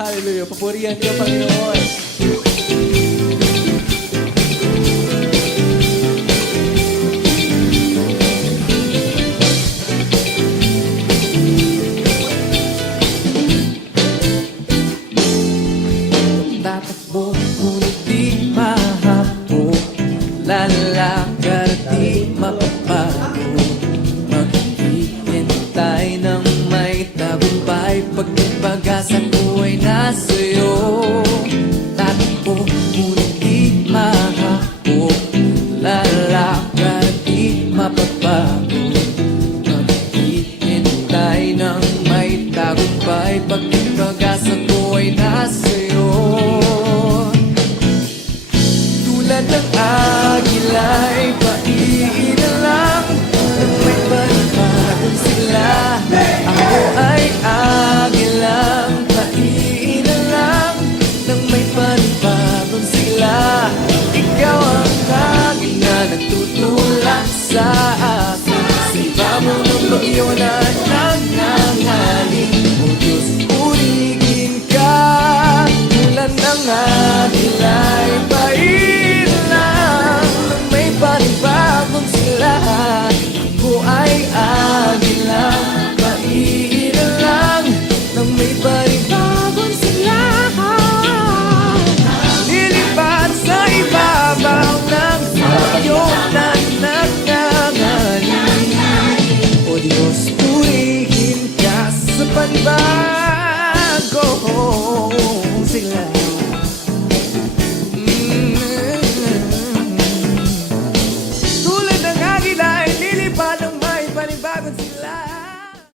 Hallelujah. Papurihan ka, Panginoon. Tatakbo, ngunit di mahapo. Lalakad, di mapapago. Maghihintay ng may tagumpay. Pag ang pag-asa ko ay nasa'yo. Tatakbo, ngunit di mahapo. Lalakad, di mapapago. Maghihintay ng may tagumpay. Pag ang pag-asa ko ay nasa'yo. Tulad ng agila'y paiina lang nang may paliparan sila. Ako ay agilang paiina lang nang may paliparan sila. Ikaw ang agila nagtutulak sa akin. Sipa mo ng bagyo na